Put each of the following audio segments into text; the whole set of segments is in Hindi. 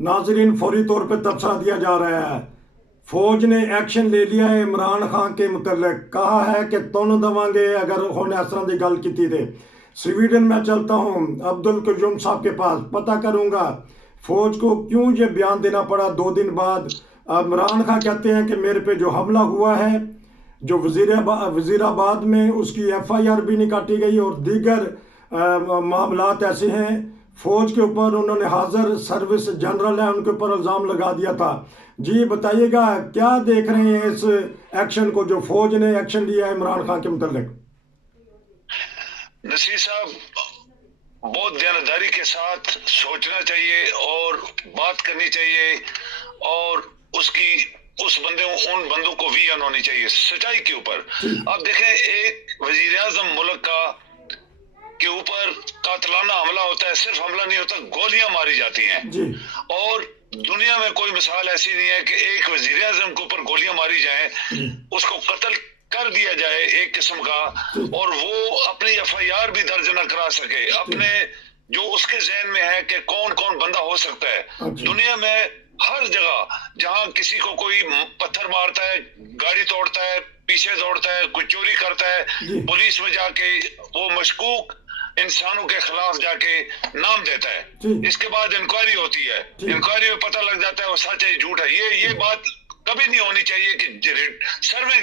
नाजरीन, फौरी तौर पर तबसरा दिया जा रहा है। फौज ने एक्शन ले लिया है इमरान खान के मुतल्लिक। कहा है कि तुन देवांगे अगर उन्होंने इस तरह की गल की थी। स्वीडन में चलता हूँ अब्दुल कयूम साहब के पास, पता करूँगा फौज को क्यों ये बयान देना पड़ा 2 दिन बाद। इमरान खान कहते हैं कि मेरे पे जो हमला हुआ है, जो वजीराबाद में, उसकी FIR भी नहीं काटी गई और दीगर मामलात ऐसे हैं। फौज के ऊपर उन्होंने हाजिर सर्विस जनरल है उनके ऊपर इल्ज़ाम लगा दिया था। जी बताइएगा, क्या देख रहे हैं इस एक्शन को, जो फौज ने एक्शन लिया है इमरान खान के मुतल्लिक? नसीर साहब, बहुत ध्यानदारी के साथ सोचना चाहिए और बात करनी चाहिए, और उस बंदे उन बंदों को विजन होनी चाहिए सच्चाई के ऊपर। आप देखें, एक वजीर आजम मुल्क के ऊपर कातलाना हमला होता है, सिर्फ हमला नहीं होता, गोलियां मारी जाती हैं। और दुनिया में कोई मिसाल ऐसी नहीं है कि एक वजीर आजम के ऊपर गोलियां मारी जाए, उसको कत्ल कर दिया जाए एक किस्म का, और वो अपनी FIR भी दर्ज न करा सके। अपने जो उसके जहन में है कि कौन कौन बंदा हो सकता है। दुनिया में हर जगह जहां किसी को कोई पत्थर मारता है, गाड़ी तोड़ता है, पीछे दौड़ता है, कोई चोरी करता है, पुलिस में जाके वो मशकूक इंसानों के खिलाफ जाके नाम देता है। इसके बाद इंक्वायरी होती है, इंक्वायरी में पता लग जाता है वो सच है झूठ है। ये बात कभी नहीं होनी चाहिए कि सर्विंग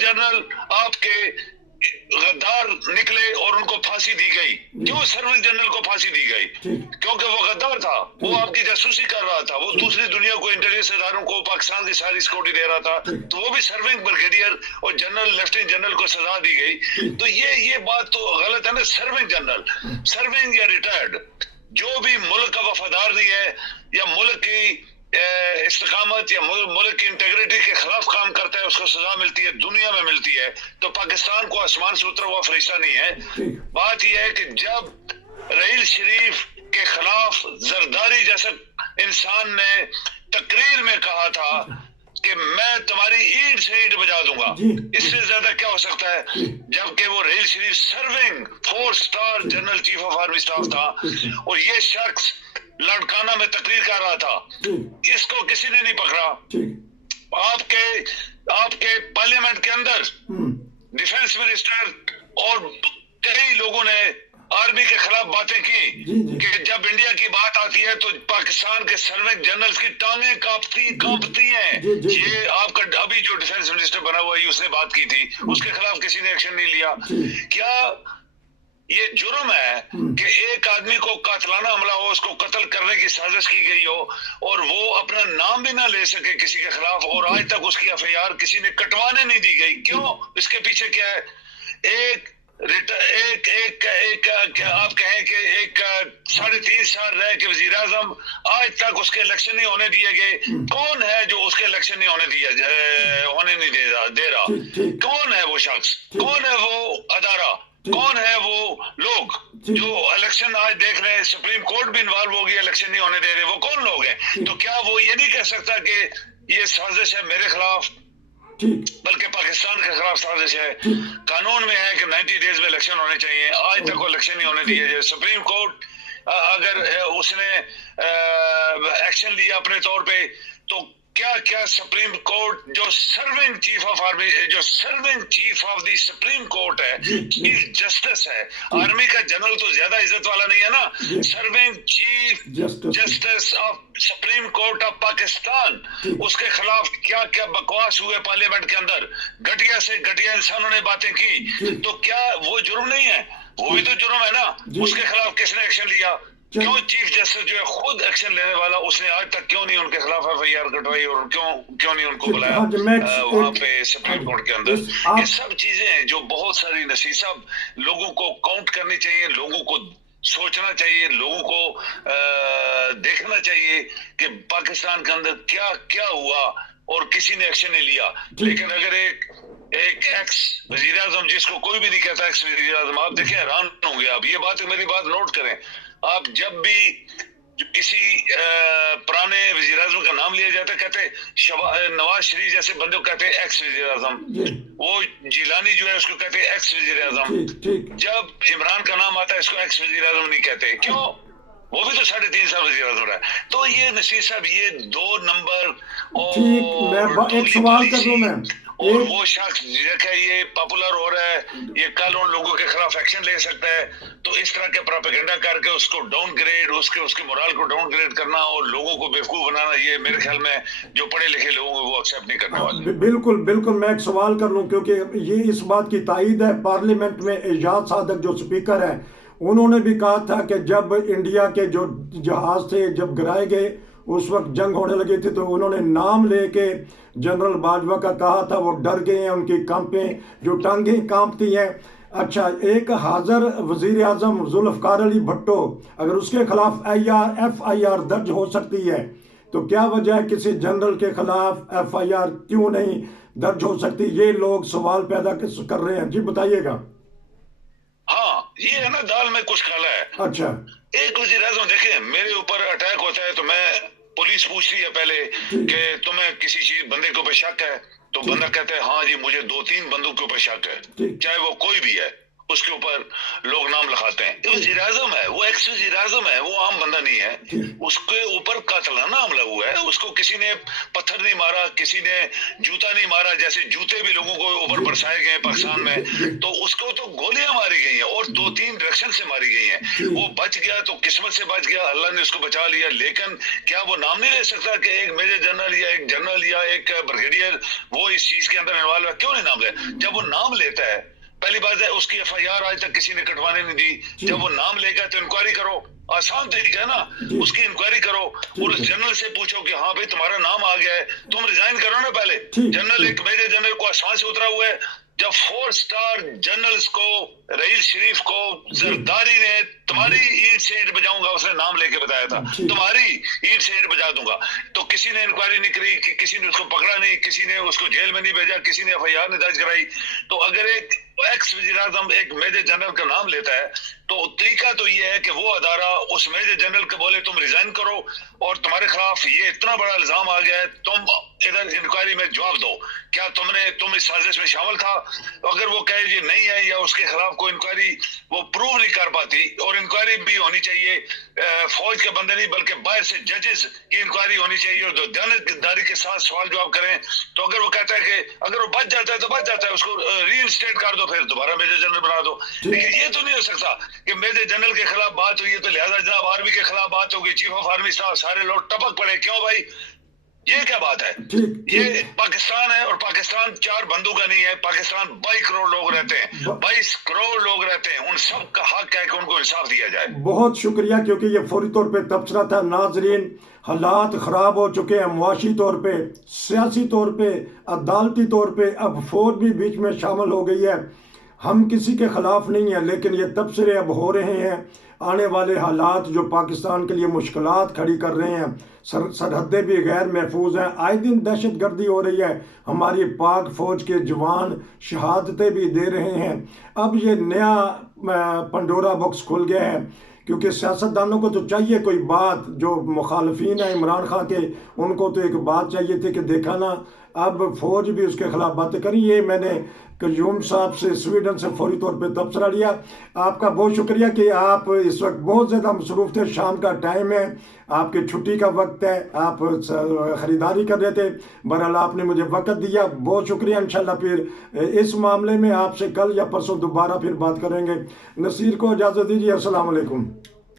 जनरल आपके गद्दार निकले और उनको फांसी दी गई। क्यों सर्विंग जनरल को फांसी दी गई? क्योंकि वो गद्दार था, वो आपकी जासूसी कर रहा था, वो दूसरी दुनिया को, इंटेलिजेंस इदारों को, पाकिस्तान की सारी सिक्योरिटी दे रहा था, तो वो भी सर्विंग ब्रिगेडियर और जनरल, लेफ्टिनेंट जनरल को सजा दी गई। तो ये बात तो गलत है ना। सर्विंग जनरल, सर्विंग या रिटायर्ड, जो भी मुल्क का वफादार नहीं है या मुल्क की इस्तिकामत या मुल्क की इंटेग्रिटी के खिलाफ काम करता है, उसको सजा मिलती है, दुनिया में मिलती है। तो पाकिस्तान को आसमान से उतरा हुआ फरिश्ता नहीं है। बात यह है कि जब रहील शरीफ के खिलाफ जरदारी जैसा इंसान ने तकरीर में कहा था कि मैं तुम्हारी ईंट से ईंट बजा दूंगा, इससे ज्यादा क्या हो सकता है? जबकि वो Raheel Sharif serving 4 star general chief of army staff था, और ये शख्स लड़काना में तकरीर कर रहा था, इसको किसी ने नहीं पकड़ा। आपके पार्लियामेंट के अंदर डिफेंस मिनिस्टर और कई लोगों ने आर्मी के खिलाफ बातें की कि जब इंडिया की बात आती है तो पाकिस्तान के सर्विंग जनरल्स की टांगें कांपती हैं। ये आपका अभी जो डिफेंस मिनिस्टर बना हुआ है उसने बात की थी, उसके खिलाफ किसी ने एक्शन नहीं लिया। क्या ये जुर्म है कि एक आदमी को कातलाना हमला हो, उसको कत्ल करने की साजिश की गई हो, और वो अपना नाम भी ना ले सके किसी के खिलाफ, और आज तक उसकी FIR किसी ने कटवाने नहीं दी गई? क्यों? इसके पीछे क्या है? आप कहें कि एक 3.5 साल रह के वजीर आजम, आज तक उसके इलेक्शन नहीं होने दिए गए। कौन है जो उसके इलेक्शन नहीं होने नहीं दे रहा? कौन है वो शख्स? कौन है वो अदारा? कौन है वो लोग जो इलेक्शन आज देख रहे हैं? सुप्रीम कोर्ट भी इन्वॉल्व हो गई, इलेक्शन नहीं होने दे रहे। वो कौन लोग हैं? तो क्या वो ये नहीं कह सकता कि ये साजिश है मेरे खिलाफ, बल्कि पाकिस्तान के खिलाफ साजिश है? कानून में है कि 90 डेज में इलेक्शन होने चाहिए, आज तक वो इलेक्शन नहीं होने दिए। सुप्रीम कोर्ट अगर उसने एक्शन लिया अपने तौर पे, तो क्या सुप्रीम कोर्ट जो सर्विंग चीफ ऑफ आर्मी, जो serving chief of the supreme court है, चीफ जस्टिस है, आर्मी का जनरल तो ज्यादा इज्जत वाला नहीं है ना। Serving chief justice of supreme court of Pakistan, उसके खिलाफ क्या क्या बकवास हुए पार्लियामेंट के अंदर, घटिया से घटिया इंसानों ने बातें की, तो क्या वो जुर्म नहीं है? वो भी तो जुर्म है ना। उसके खिलाफ किसने एक्शन लिया? क्यों चीफ जस्टिस जो है खुद एक्शन लेने वाला, उसने आज तक क्यों नहीं उनके खिलाफ FIR कटवाई, और क्यों नहीं उनको बुलाया वहां पे सुप्रीम कोर्ट के अंदर? ये सब चीजें हैं जो बहुत सारी, नसीर साहब, लोगों को काउंट करनी चाहिए, लोगों को सोचना चाहिए, लोगों को देखना चाहिए कि पाकिस्तान के अंदर क्या क्या हुआ और किसी ने एक्शन नहीं लिया। लेकिन अगर एक एक्स वजीर आजम, जिसको कोई भी नहीं कहता एक्स वजीर आजम, आप देखें हैरान होंगे आप, ये बात मेरी बात नोट करें, आप जब भी किसी पुराने वजीर आजम का नाम लिया जाता है, कहते नवाज शरीफ जैसे बंदे को कहते हैं एक्स वजीर आजम, वो जिलानी जो है उसको कहते हैं एक्स वजीर आजम। जब इमरान का नाम आता है इसको एक्स वजीर आजम नहीं कहते। क्यों? वो भी तो 3.5 साल वजीर आजम रहा है। तो ये नसीर साहब, ये 2 नंबर ठीक, मैं और एक सवाल कर लूं मैं, और एक वो शख्स देखा ये पॉपुलर हो रहा है, ये कल उन लोगों के खिलाफ एक्शन ले सकता है। तो इस तरह के प्रोपेगेंडा करके उसको डाउनग्रेड, उसके मोरल को डाउनग्रेड करना और लोगों को बेवकूफ बनाना, ये मेरे ख्याल में जो पढ़े लिखे लोगों को वो एक्सेप्ट नहीं करने वाले। बिल्कुल बिल्कुल, मैं एक सवाल कर लूं क्योंकि ये इस बात की तायद है, पार्लियामेंट में एजाज सादक जो स्पीकर है उन्होंने भी कहा था कि जब इंडिया के जो जहाज थे जब गिराए गए उस वक्त जंग होने लगी थी, तो उन्होंने नाम लेके जनरल बाजवा का कहा था, वो डर गए हैं, उनकी कांपें जो टांगें कांपती हैं। अच्छा, एक हाजिर वजीर आजम जुल्फकार अली भट्टो, अगर उसके खिलाफ FIR दर्ज हो सकती है तो क्या वजह है किसी जनरल के खिलाफ FIR क्यों नहीं दर्ज हो सकती? ये लोग सवाल पैदा कर रहे हैं, जी बताइएगा। हाँ, ये है ना, दाल में कुछ काला है। अच्छा, एक वजीर आजम, देखे मेरे ऊपर अटैक होता है तो मैं, पुलिस पूछती है पहले कि तुम्हें किसी चीज बंदे के ऊपर शक है, तो बंदा कहता है हाँ जी मुझे 2-3 बंदों के ऊपर शक है, चाहे वो कोई भी है, उसके ऊपर लोग नाम लिखाते हैं। ये वजीर आजम है, वो एक्स वजीर आजम है, वो आम बंदा नहीं है। उसके ऊपर कातलाना हमला हुआ है, उसको किसी ने पत्थर नहीं मारा, किसी ने जूता नहीं मारा, जैसे जूते भी लोगों को ऊपर बरसाए गए पाकिस्तान में, तो उसको तो गोलियां मारी गई हैं और 2-3 डायरेक्शन से मारी गई हैं। वो बच गया तो किस्मत से बच गया, अल्लाह ने उसको बचा लिया। लेकिन क्या वो नाम नहीं ले सकता कि एक मेजर जनरल या एक जनरल या एक ब्रिगेडियर वो इस चीज के अंदर इन्वॉल्व है? क्यों नहीं नाम ले? जब वो नाम लेता है, पहली बात है उसकी FIR आज तक किसी ने कटवाने नहीं दी। जब वो नाम लेगा तो इंक्वायरी करो, आसान तरीका है ना, उसकी इंक्वायरी करो और उस जनरल से पूछो कि हाँ भाई तुम्हारा नाम आ गया है, तुम रिजाइन करो ना पहले। जनरल, एक मेजर जनरल को आसमान से उतरा हुआ है। जब 4 स्टार जनरल्स को, रईस शरीफ को जरदारी ने तुम्हारी ईद से ईद बजाऊंगा, उसने नाम लेके बताया था, तुम्हारी ईद से ईद बजा दूंगा, तो किसी ने इंक्वायरी नहीं करी, किसी ने उसको पकड़ा नहीं, किसी ने उसको जेल में नहीं भेजा, किसी ने FIR नहीं दर्ज कराई। तो अगर एक एक्स वजीर आजम एक मेजर जनरल का नाम लेता है तो तरीका तो ये है कि वो अदारा उस मेजर जनरल को बोले तुम रिजाइन करो और तुम्हारे खिलाफ ये इतना बड़ा इल्जाम आ गया है, तुम इधर इंक्वायरी में जवाब दो, क्या तुम इस साजिश में शामिल था? अगर वो कहे जी नहीं है या उसके खिलाफ कोई इंक्वायरी वो प्रूव नहीं कर पाती, और इंक्वायरी भी होनी चाहिए फौज के बंदे नहीं बल्कि बाहर से जजेस की इंक्वायरी होनी चाहिए और जो दयानतदारी के साथ सवाल जवाब करें। तो अगर वो कहता है कि अगर वो बच जाता है तो बच जाता है, उसको रीइंस्टेट कर दो, फिर दोबारा मेजर जनरल बना दो। लेकिन ये तो नहीं हो सकता कि मेजर जनरल के खिलाफ बात हुई है तो लिहाजा जनाब आर्मी के खिलाफ बात होगी, चीफ ऑफ आर्मी स्टाफ, सारे लोग टपक पड़े। क्यों भाई, ये क्या बात है? ये पाकिस्तान है और पाकिस्तान 4 बंदों का नहीं है, पाकिस्तान 22 करोड़ लोग रहते हैं, 22 करोड़ लोग रहते हैं, उन सब का हक है कि उनको इंसाफ दिया जाए। बहुत शुक्रिया, क्योंकि ये फौरी तौर पे तबसरा था। नाजरीन, हालात ख़राब हो चुके हैं, मुआशी तौर पे, सियासी तौर पे, अदालती तौर पे, अब फौज भी बीच में शामिल हो गई है। हम किसी के ख़िलाफ़ नहीं है, लेकिन ये तबसरे अब हो रहे हैं। आने वाले हालात जो पाकिस्तान के लिए मुश्किलात खड़ी कर रहे हैं, सरहदें भी गैर महफूज हैं, आए दिन दहशत गर्दी हो रही है, हमारी पाक फ़ौज के जवान शहादतें भी दे रहे हैं। अब ये नया पंडोरा बॉक्स खुल गया है, क्योंकि सियासतदानों को तो चाहिए कोई बात, जो मुखालफीन है इमरान खान के, उनको तो एक बात चाहिए थी कि देखा ना अब फौज भी उसके खिलाफ बातें करी। ये मैंने कयूम साहब से स्वीडन से फौरी तौर पे तबसरा लिया। आपका बहुत शुक्रिया कि आप इस वक्त बहुत ज़्यादा मसरूफ़ थे, शाम का टाइम है, आपकी छुट्टी का वक्त है, आप ख़रीदारी कर रहे थे, बहरहाल आपने मुझे वक्त दिया, बहुत शुक्रिया। इंशाल्लाह फिर इस मामले में आपसे कल या परसों दोबारा फिर बात करेंगे। नसीर को इजाज़त दीजिए, अस्सलाम वालेकुम।